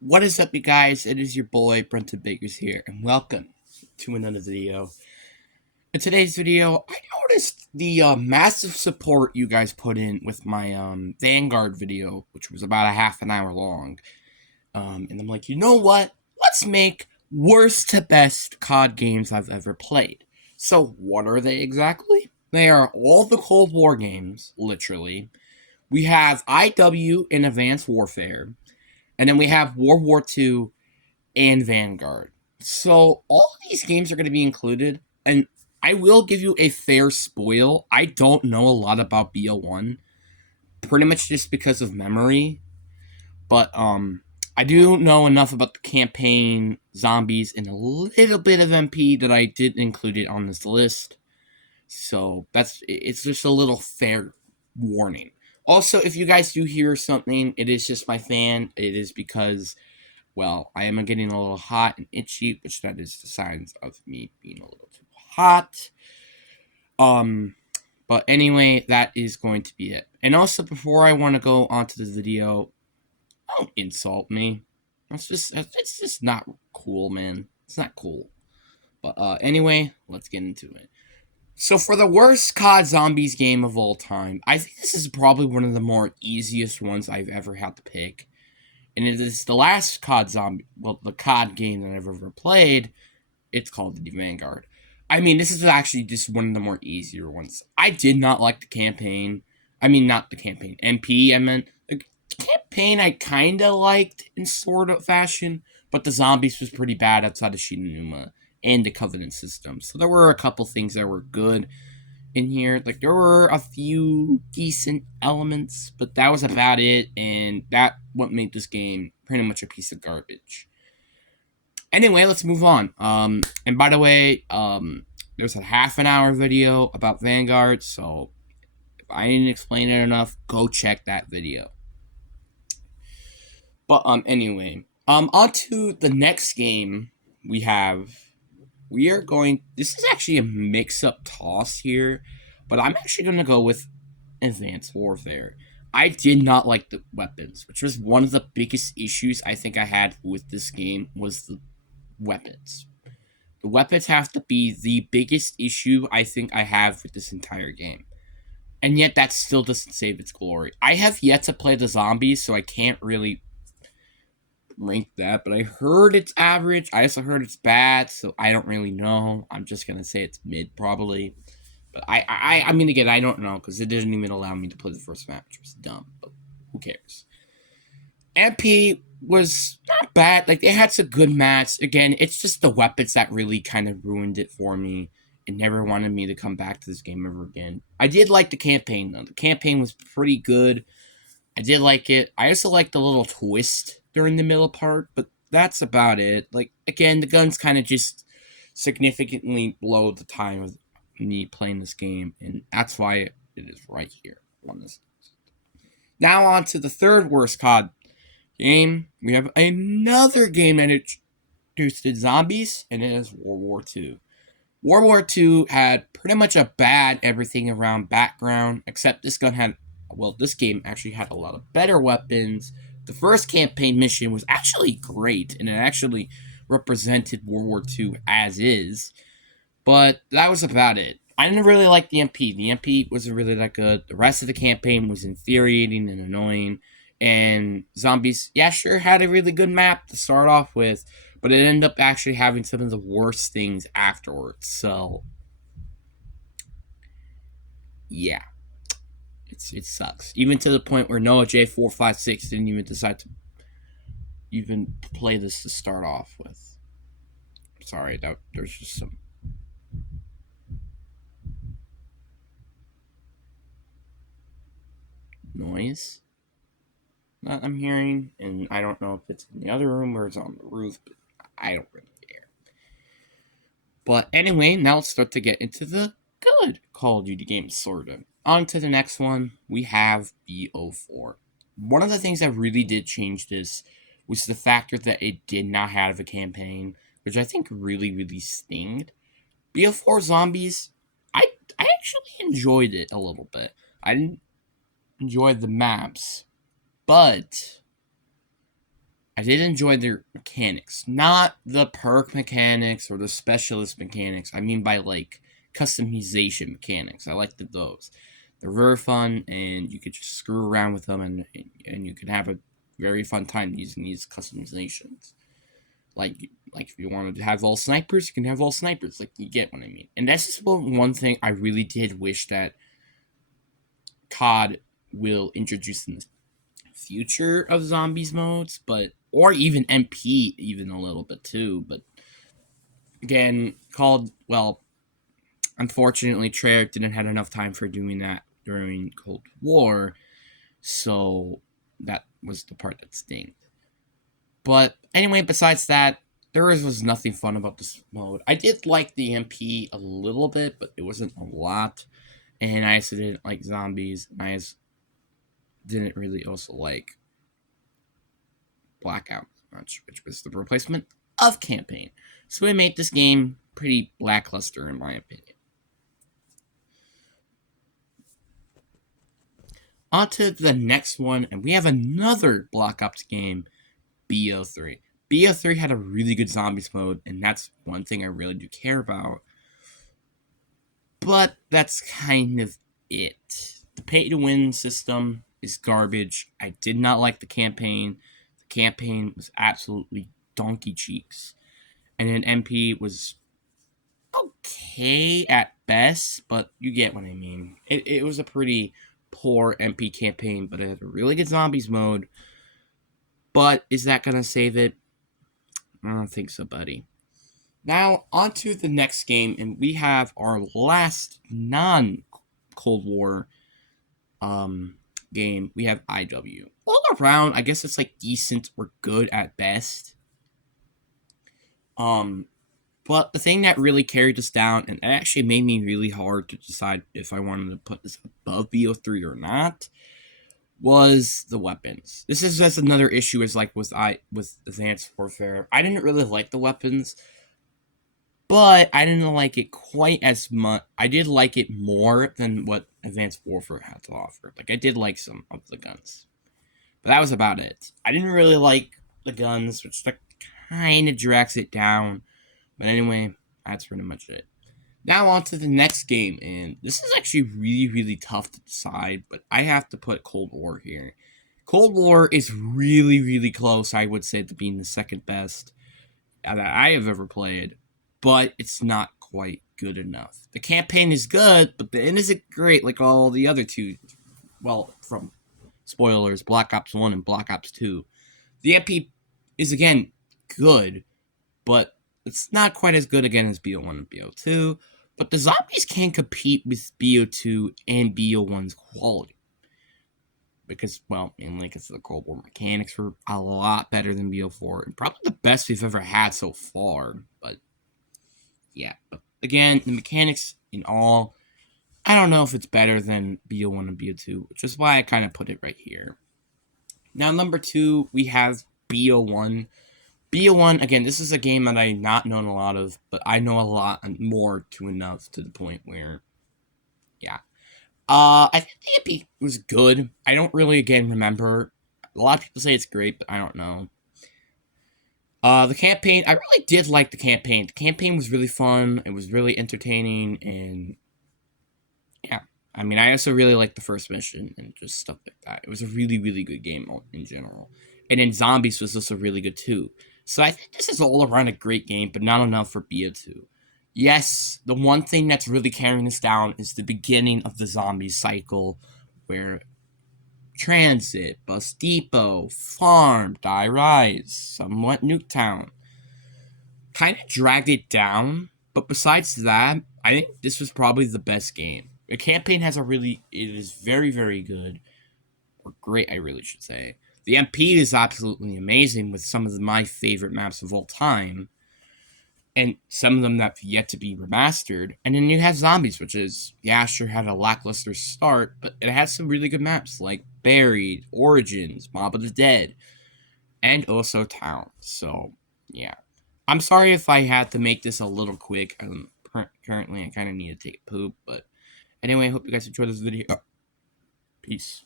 What is up, you guys? It is your boy Brenton Bakers here, and welcome to another video. In today's video, I noticed the massive support you guys put in with my Vanguard video, which was about a half an hour long. And I'm like, you know what? Let's make worst to best COD games I've ever played. So, what are they exactly? They are all the Cold War games, literally. We have IW in Advanced Warfare, and then we have World War II and Vanguard. So all of these games are going to be included, and I will give you a fair spoil. I don't know a lot about BO1, pretty much just because of memory, but I do know enough about the campaign, zombies, and a little bit of MP that I did include it on this list. So it's just a little fair warning. Also, if you guys do hear something, it is just my fan. It is because I am getting a little hot and itchy, which that is the signs of me being a little too hot. Um, but anyway, that is going to be it. And also, before I want to go on to the video, don't insult me. It's just not cool, man. It's not cool. But anyway, let's get into it. So for the worst COD Zombies game of all time, I think this is probably one of the more easiest ones I've ever had to pick. And it is the last the COD game that I've ever played. It's called the Vanguard. I mean, this is actually just one of the more easier ones. I did not like the campaign. I mean, not the campaign. MP, I meant. The campaign I kind of liked in sort of fashion, but the zombies was pretty bad outside of Shinonuma and the Covenant system. So there were a couple things that were good in here. Like, there were a few decent elements, but that was about it, and that what made this game pretty much a piece of garbage. Anyway, let's move on. And by the way, there's a half an hour video about Vanguard, so if I didn't explain it enough, go check that video. But anyway, on to the next game we have. We are going. This is actually a mix-up toss here, but I'm actually going to go with Advanced Warfare. I did not like the weapons, which was one of the biggest issues I think I had with this game was the weapons. The weapons have to be the biggest issue I think I have with this entire game. And yet that still doesn't save its glory. I have yet to play the zombies, so I can't really rank that, but I heard it's average. I also heard it's bad, so I don't really know. I'm just gonna say it's mid probably. But I mean, again, I don't know because it didn't even allow me to play the first map, which was dumb. But who cares? MP was not bad. Like, they had some good maps. Again, it's just the weapons that really kind of ruined it for me and never wanted me to come back to this game ever again. I did like the campaign though. The campaign was pretty good. I did like it. I also liked the little twist during the middle part, but that's about it. Like, again, the guns kind of just significantly blow the time of me playing this game, and that's why it is right here on this. Now on to the third worst COD game. We have another game that introduced zombies, and it is World War II. World War II had pretty much a bad everything around background, except this game actually had a lot of better weapons. The first campaign mission was actually great, and it actually represented World War II as is, but that was about it. I didn't really like the MP. The MP wasn't really that good. The rest of the campaign was infuriating and annoying. And Zombies, yeah, sure, had a really good map to start off with, but it ended up actually having some of the worst things afterwards. So, yeah, it sucks. Even to the point where Noah J456 didn't even decide to even play this to start off with. Sorry, there's just some noise that I'm hearing, and I don't know if it's in the other room or it's on the roof, but I don't really care. But anyway, now let's start to get into the good Call of Duty games, sort of. On to the next one, we have BO4. One of the things that really did change this was the factor that it did not have a campaign, which I think really, really stinged. BO4 Zombies, I actually enjoyed it a little bit. I didn't enjoy the maps, but I did enjoy their mechanics. Not the perk mechanics or the specialist mechanics. I mean by, like, customization mechanics. I liked those. They're very fun, and you could just screw around with them, and you can have a very fun time using these customizations. Like if you wanted to have all snipers, you can have all snipers. Like, you get what I mean. And that's just one thing I really did wish that COD will introduce in the future of zombies modes, or even MP even a little bit too. But again, unfortunately, Treyarch didn't have enough time for doing that during Cold War, so that was the part that stinged. But anyway, besides that, there was nothing fun about this mode. I did like the MP a little bit, but it wasn't a lot. And I also didn't like zombies, and I didn't really also like Blackout much, which was the replacement of campaign. So it made this game pretty lackluster in my opinion. On to the next one, and we have another Black Ops game, BO3. BO3 had a really good zombies mode, and that's one thing I really do care about. But that's kind of it. The pay-to-win system is garbage. I did not like the campaign. The campaign was absolutely donkey cheeks. And then MP was okay at best, but you get what I mean. It was a pretty poor MP campaign, but it had a really good zombies mode. But is that going to save it? I don't think so, buddy. Now, on to the next game, and we have our last non-Cold War game. We have IW. All around, I guess it's like decent or good at best. But the thing that really carried us down, and it actually made me really hard to decide if I wanted to put this above BO3 or not, was the weapons. This is just another issue as like with Advanced Warfare. I didn't really like the weapons, but I didn't like it quite as much. I did like it more than what Advanced Warfare had to offer. Like, I did like some of the guns, but that was about it. I didn't really like the guns, which like kind of drags it down. But anyway, that's pretty much it. Now on to the next game, and this is actually really, really tough to decide, but I have to put Cold War here. Cold War is really, really close, I would say, to being the second best that I have ever played, but it's not quite good enough. The campaign is good, but the end isn't great like all the other two. Well, from spoilers, Black Ops 1 and Black Ops 2. The MP is, again, good, but it's not quite as good again as BO1 and BO2, but the zombies can compete with BO2 and BO1's quality. Because, well, mainly because the Cold War mechanics were a lot better than BO4, and probably the best we've ever had so far, but yeah. But again, the mechanics in all, I don't know if it's better than BO1 and BO2, which is why I kind of put it right here. Now, number 2, we have BO1. BO1, again, this is a game that I've not known a lot of, but I know a lot more to enough to the point where, yeah. I think the MP was good. I don't really, again, remember. A lot of people say it's great, but I don't know. The campaign, I really did like the campaign. The campaign was really fun. It was really entertaining, and yeah. I mean, I also really liked the first mission and just stuff like that. It was a really, really good game in general. And then Zombies was also really good too. So I think this is all around a great game, but not enough for BO2. Yes, the one thing that's really carrying this down is the beginning of the zombie cycle, where Transit, Bus Depot, Farm, Die Rise, somewhat Nuketown kind of dragged it down. But besides that, I think this was probably the best game. The campaign it is very, very good. Or great, I really should say. The MP is absolutely amazing with some of my favorite maps of all time. And some of them that have yet to be remastered. And then you have Zombies, which is, yeah, sure had a lackluster start, but it has some really good maps like Buried, Origins, Mob of the Dead, and also Town. So, yeah. I'm sorry if I had to make this a little quick. Currently, I kind of need to take a poop, but anyway, I hope you guys enjoyed this video. Peace.